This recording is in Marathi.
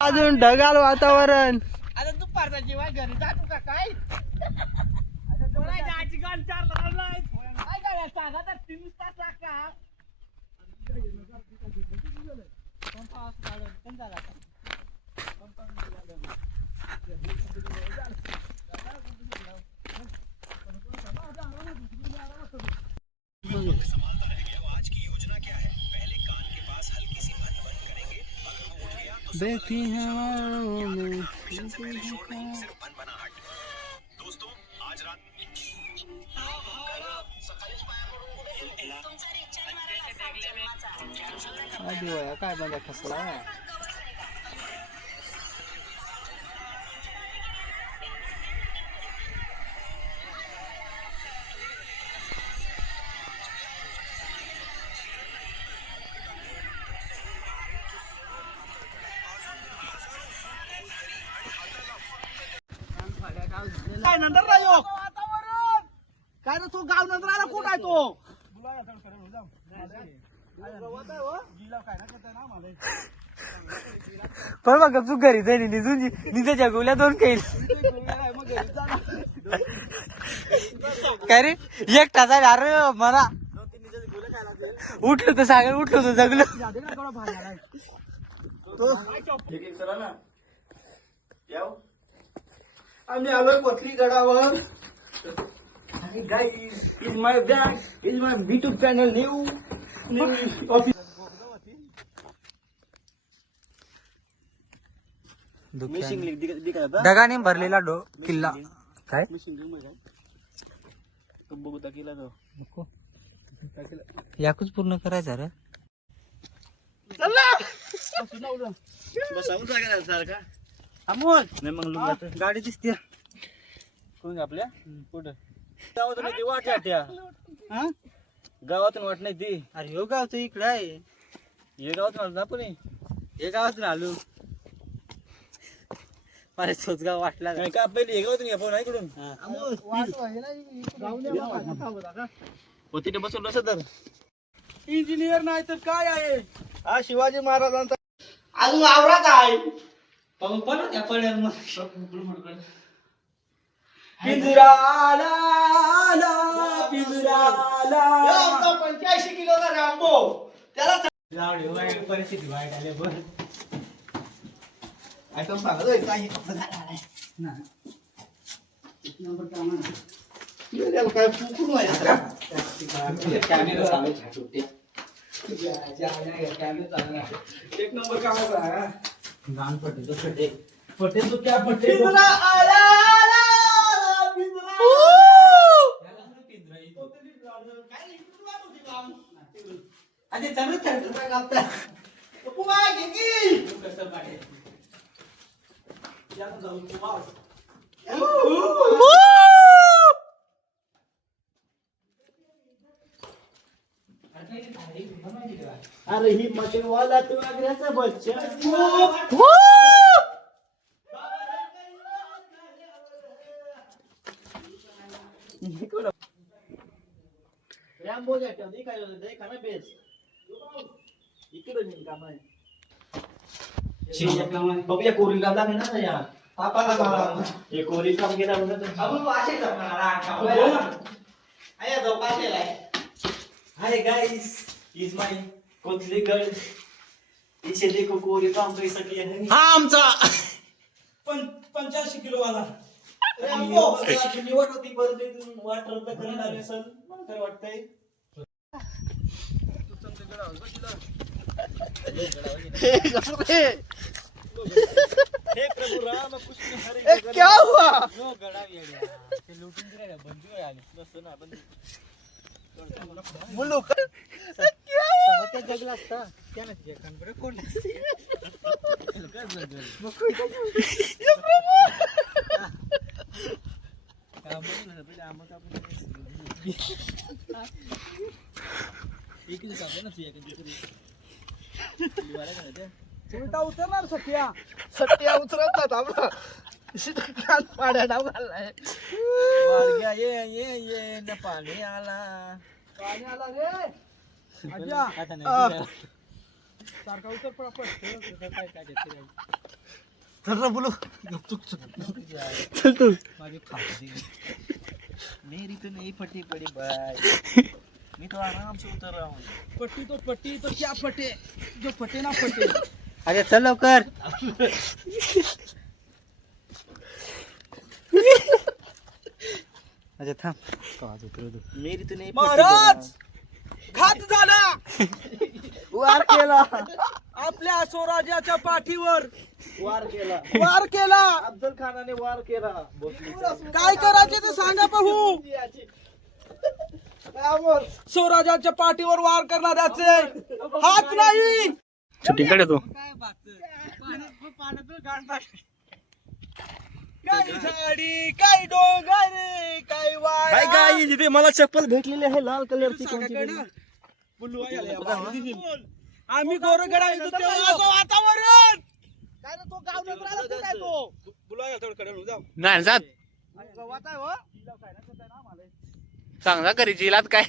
अजून ढगाळ वातावरण. आता दुपारचा जेव्हा घरी जातो का काय? आजी गाडी चारला लावलाय. काय काय सांगा तर 3 तास लागता. देखती हवाओं में दोस्तों आज रात आधी वया काय बंद खसला. काय नंतर रायो काय रे तू गाव नंतर आला कुठं आहे तो? पण बघ तू घरी जाईल निजेच्या गोल्या 2 काही काय रे एकटा जाईल. अरे मला उठलो तर सागर उठलो तर जगलो. आम्ही आलोय कोथली गडावर आणि guys is my bag is my YouTube channel new ढगाने भरलेला किल्ला काय याकूच पूर्ण करायचा रे. बसावून जागा सारखा अमोल नाही मग गाडी दिसते कोण आपल्या कुठं गावातून ती वाट त्या गावातून वाट नाही ती. अरे हो गावचं इकडं आहे. हे गावातून आलो ना पण हे गावातून आलो. अरे तोच गाव वाटला नाही का पहिले हे गावातून या फोन इकडून तिथे बसवलं असं तर इंजिनियर नाही तर काय आहे. हा शिवाजी महाराजांचा अजून आवरात आहे. पिंजरा आला आला पिंजरा आला 85 किलोचा रामबो त्याला परिस्थिती वाईट आली बरं. आयटम सांगतोय काय काय फुकून व्हायचं कॅमेरा चालू एक नंबर काम होता. गान पटेल पटेल तो क्या पटेल पिंजरा आला आला पिंजरा अरे चालू काय कापता पुमा घेगी कसं पाहिजे या जाऊ पुमा अरे ही मशीन वाला तू आग्र्याचा बच्चा रॅम्बो घ्या ते काय होतं ते खाना बेस इकडे नाही काम आहे बघूया कोरी काम लागेल ना या हे कोरी काम केला म्हणून आपण वाशे आया जाऊ पाशेला hi guys is my Kothali girl इसे देखो कोरी काम कैसा किया है हा आमचा 85 किलो वाला निवड होती परत वाटर करून आले सर काय वाटतंय हे प्रभु राम कृष्ण हरे क्या हुआ लूटून दिला बंदी आली बस ना बंदी मुलुक त्या जगला असता त्या नाही एकांकडे कोण उलटा उतरणार सख्या सत्या उतरत ना पाड्या डाव घाललाय वारग्या ये न पाणी आला रे आजा आता नाही सारखा उतर पडा पड काय चल रे बोलू चल तू माझी फाटी मेरी तो नहीं फटी पड़ी बाय मैं तो आराम से उतर रहा हूँ पट्टी तो क्या फटे जो फटे ना फटे अरे चल लवकर अच्छा थांब आवाज उतरव तू. मेरी तो नहीं महाराज घात झाला वार केला आपल्या स्वराज्याच्या पाठीवर वार केला वार केला अफजल खानाने वार केला काय करायचे ते सांगा पाहू स्वराज्याच्या पाठीवर वार करणाऱ्याचे हात नाही शूटिंग काढ तू काही झाडी काही डोंगर काही वाळा. काय काय तिथे मला चप्पल भेटलेली आहे लाल कलरची सांगा कोणती काय तरी. ना? बुल्लू आहे आले, बोल. आम्ही गोरगडा येतो तेव्हा वातावरण काय रे तो गाव नंतर आला कुठं आहे तो बुल्लू आहे थोडं कडे जाऊ नाही जात गवात आहे हो सांग ना घरी जिलात काय